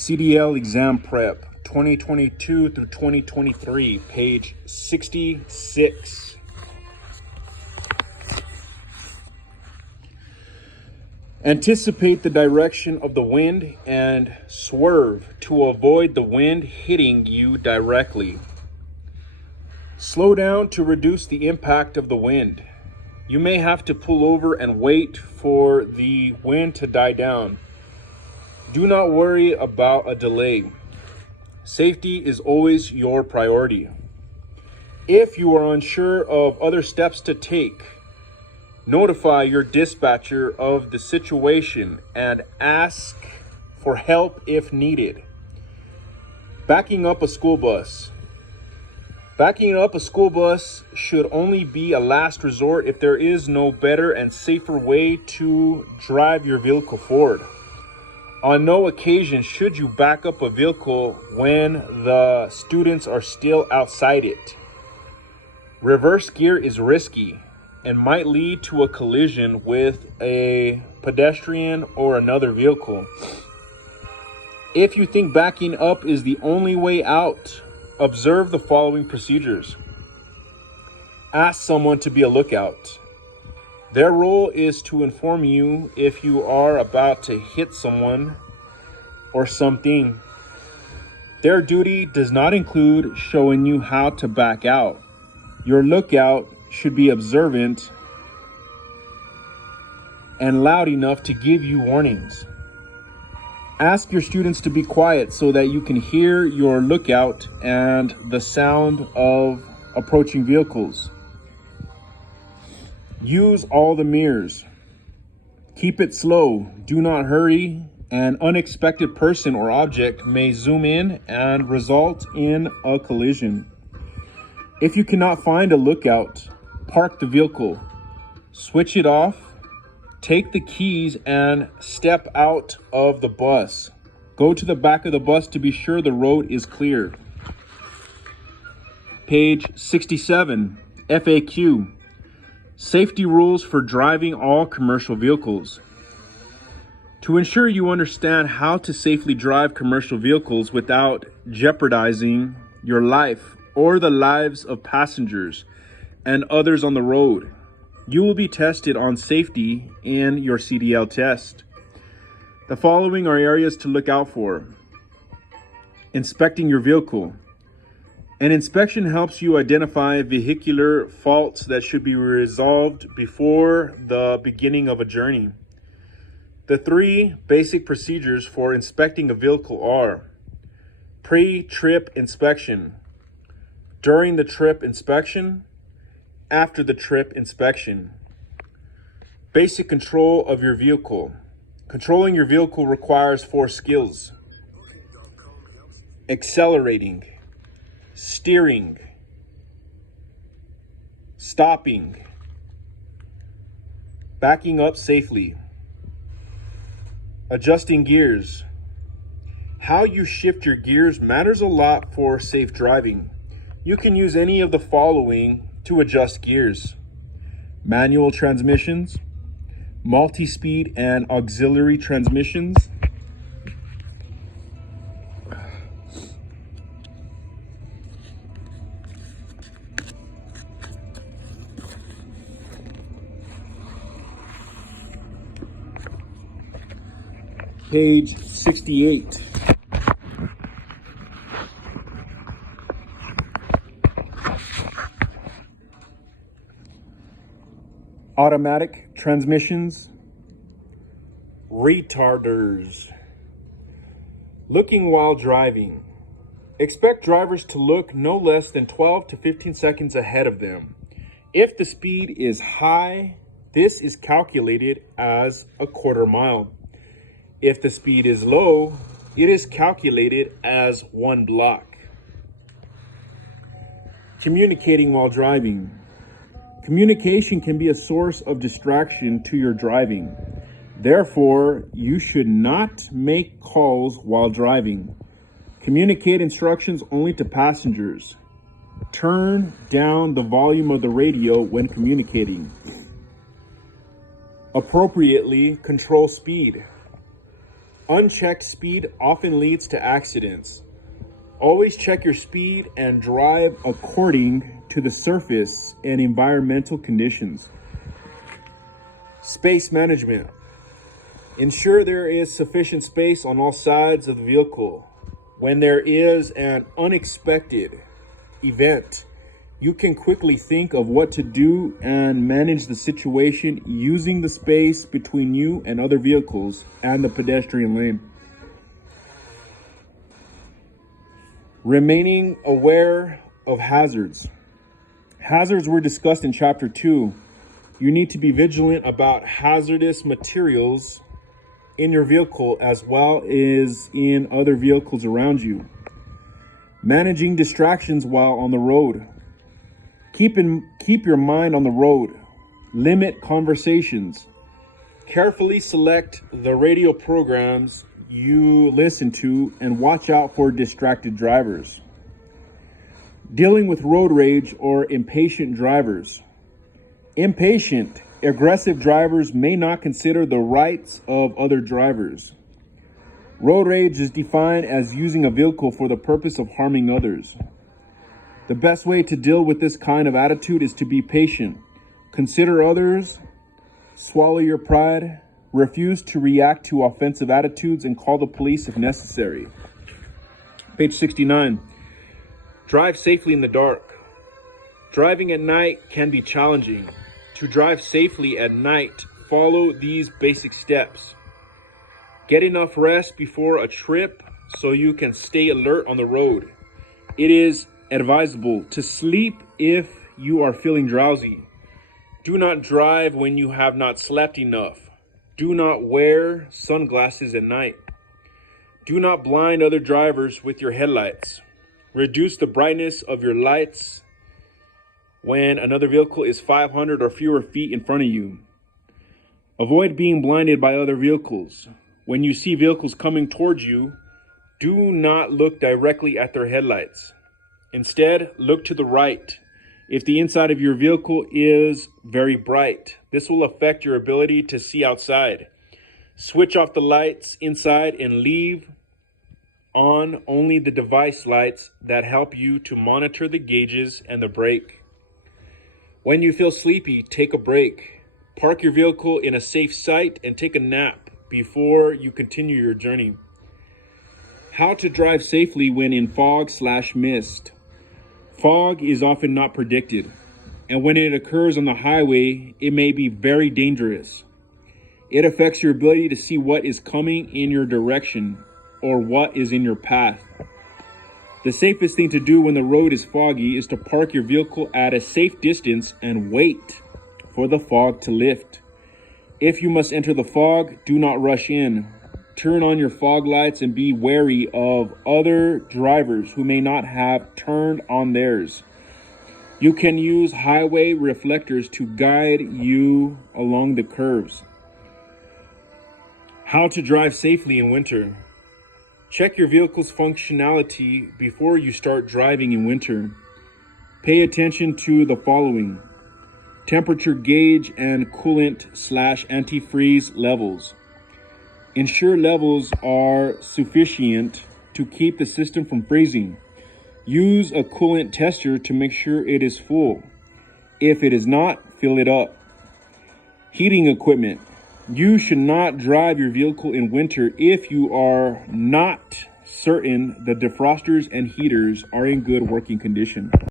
CDL exam prep 2022 through 2023, page 66. Anticipate the direction of the wind and swerve to avoid the wind hitting you directly. Slow down to reduce the impact of the wind. You may have to pull over and wait for the wind to die down. Do not worry about a delay. Safety is always your priority. If you are unsure of other steps to take, notify your dispatcher of the situation and ask for help if needed. Backing up a school bus. Backing up a school bus should only be a last resort if there is no better and safer way to drive your vehicle forward. On no occasion should you back up a vehicle when the students are still outside it. Reverse gear is risky and might lead to a collision with a pedestrian or another vehicle. If you think backing up is the only way out, observe the following procedures. Ask someone to be a lookout. Their role is to inform you if you are about to hit someone or something. Their duty does not include showing you how to back out. Your lookout should be observant and loud enough to give you warnings. Ask your students to be quiet so that you can hear your lookout and the sound of approaching vehicles. Use all the mirrors. Keep it slow. Do not hurry. An unexpected person or object may zoom in and result in a collision. If you cannot find a lookout, park the vehicle. Switch it off. Take the keys and step out of the bus. Go to the back of the bus to be sure the road is clear. Page 67, FAQ. Safety rules for driving all commercial vehicles. To ensure you understand how to safely drive commercial vehicles without jeopardizing your life or the lives of passengers and others on the road, you will be tested on safety in your CDL test. The following are areas to look out for. Inspecting your vehicle. An inspection helps you identify vehicular faults that should be resolved before the beginning of a journey. The three basic procedures for inspecting a vehicle are pre-trip inspection, during the trip inspection, after the trip inspection. Basic control of your vehicle. Controlling your vehicle requires 4 skills: accelerating, steering, stopping, backing up safely, adjusting gears. How you shift your gears matters a lot for safe driving. You can use any of the following to adjust gears: manual transmissions, multi-speed and auxiliary transmissions, page 68. Automatic transmissions, retarders. Looking while driving. Expect drivers to look no less than 12 to 15 seconds ahead of them. If the speed is high, this is calculated as a quarter mile. If the speed is low, it is calculated as 1 block. Communicating while driving. Communication can be a source of distraction to your driving. Therefore, you should not make calls while driving. Communicate instructions only to passengers. Turn down the volume of the radio when communicating. Appropriately control speed. Unchecked speed often leads to accidents. Always check your speed and drive according to the surface and environmental conditions. Space management. Ensure there is sufficient space on all sides of the vehicle. When there is an unexpected event, you can quickly think of what to do and manage the situation using the space between you and other vehicles and the pedestrian lane. Remaining aware of hazards. Hazards were discussed in Chapter 2. You need to be vigilant about hazardous materials in your vehicle as well as in other vehicles around you. Managing distractions while on the road. Keep your mind on the road. Limit conversations. Carefully select the radio programs you listen to and watch out for distracted drivers. Dealing with road rage or impatient drivers. Impatient, aggressive drivers may not consider the rights of other drivers. Road rage is defined as using a vehicle for the purpose of harming others. The best way to deal with this kind of attitude is to be patient. Consider others, swallow your pride, refuse to react to offensive attitudes, and call the police if necessary. Page 69. Drive safely in the dark. Driving at night can be challenging. To drive safely at night, follow these basic steps. Get enough rest before a trip so you can stay alert on the road. It is advisable to sleep if you are feeling drowsy. Do not drive when you have not slept enough. Do not wear sunglasses at night. Do not blind other drivers with your headlights. Reduce the brightness of your lights when another vehicle is 500 or fewer feet in front of you. Avoid being blinded by other vehicles. When you see vehicles coming towards you, do not look directly at their headlights. Instead, look to the right. If the inside of your vehicle is very bright, this will affect your ability to see outside. Switch off the lights inside and leave on only the device lights that help you to monitor the gauges and the brake. When you feel sleepy, take a break. Park your vehicle in a safe site and take a nap before you continue your journey. How to drive safely when in fog/mist. Fog is often not predicted, and when it occurs on the highway, it may be very dangerous. It affects your ability to see what is coming in your direction or what is in your path. The safest thing to do when the road is foggy is to park your vehicle at a safe distance and wait for the fog to lift. If you must enter the fog, do not rush in. Turn on your fog lights and be wary of other drivers who may not have turned on theirs. You can use highway reflectors to guide you along the curves. How to drive safely in winter. Check your vehicle's functionality before you start driving in winter. Pay attention to the following: temperature gauge and coolant/antifreeze levels. Ensure levels are sufficient to keep the system from freezing. Use a coolant tester to make sure it is full. If it is not, fill it up. Heating equipment. You should not drive your vehicle in winter if you are not certain the defrosters and heaters are in good working condition.